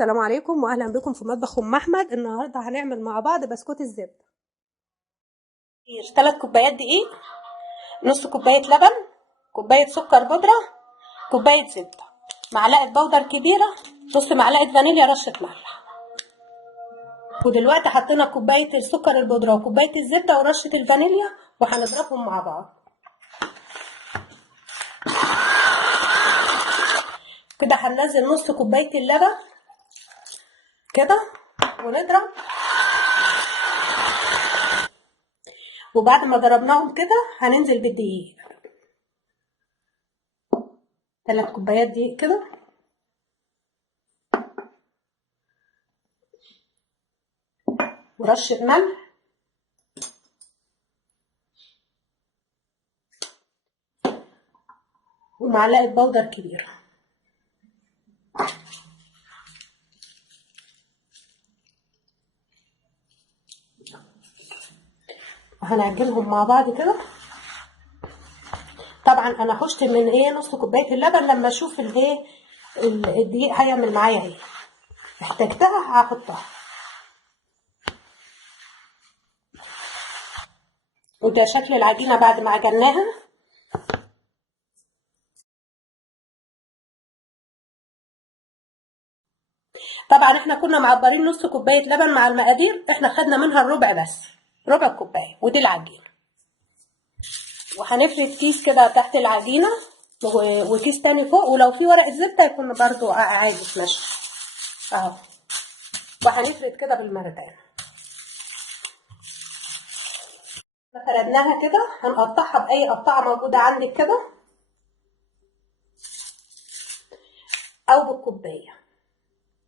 السلام عليكم واهلا بكم في مطبخ ام احمد. النهارده هنعمل مع بعض بسكوت الزبده. 3 كوبايات دقيق، نص كوبايه لبن، كوبايه سكر بودره، كوبايه زبده، معلقه بودر كبيره، نص معلقه فانيليا، رشه ملح. ودلوقتي حطينا كوبايه السكر البودره وكوبايه الزبده ورشه الفانيليا وهنضربهم مع بعض. كده هننزل نص كوبايه اللبن كده ونضرب. وبعد ما ضربناهم كده هننزل بالدقيق، 3 كوبايات دقيق كده، ورشه ملح، ومعلقه بودر كبيره. وهنعجنهم مع بعض كده. طبعا انا حشت من نص كوبايه اللبن لما اشوف الدقيق هيعمل معايا ايه، احتاجتها هحطها. وده شكل العجينه بعد ما عجناها. طبعا احنا كنا معبرين نص كوبايه لبن مع المقادير، احنا خدنا منها الربع بس، ربع كوبايه، ودي العجينه. وهنفرد كيس كده تحت العجينه وكيس تاني فوق، ولو في ورق زبده يكون برضو عادي ماشي اهو. وهنفرد كده بالمردان. فردناها كده، هنقطعها باي قطعه موجوده عندك كده او بالكوبايه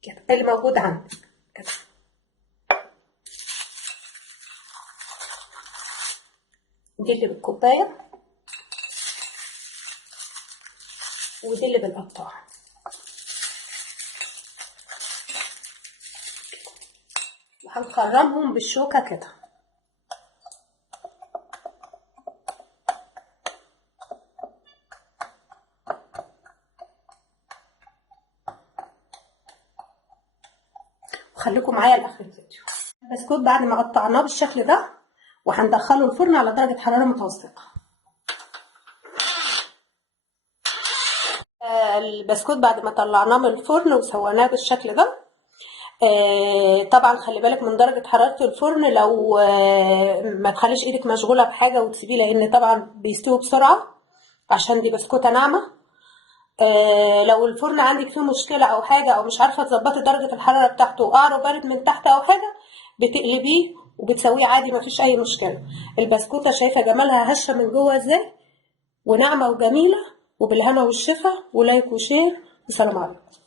كده اللي موجود عندك كده. دي اللي بالكوبايه ودي اللي بالقطاعه. وهنخرمهم بالشوكه كده. وخليكم معايا لاخر الفيديو. البسكوت بعد ما قطعناه بالشكل ده وهندخله الفرن على درجه حراره متوسطه. البسكوت بعد ما طلعناه من الفرن وسويناه بالشكل ده، طبعا خلي بالك من درجه حراره الفرن. لو ما تخليش ايدك مشغوله بحاجه وتسيبيه، لان طبعا بيستوي بسرعه عشان دي بسكوته ناعمه. لو الفرن عندك فيه مشكله او حاجه، او مش عارفه تظبطي درجه الحراره بتاعته وقعره بارد من تحت او حاجه، بتقلبيه وبتسويه عادي، مفيش اي مشكله. البسكوته شايفه جمالها هشه من جوه ازاي، وناعمه وجميله. وبالهنا والشفا، ولايك وشير، وسلام عليكم.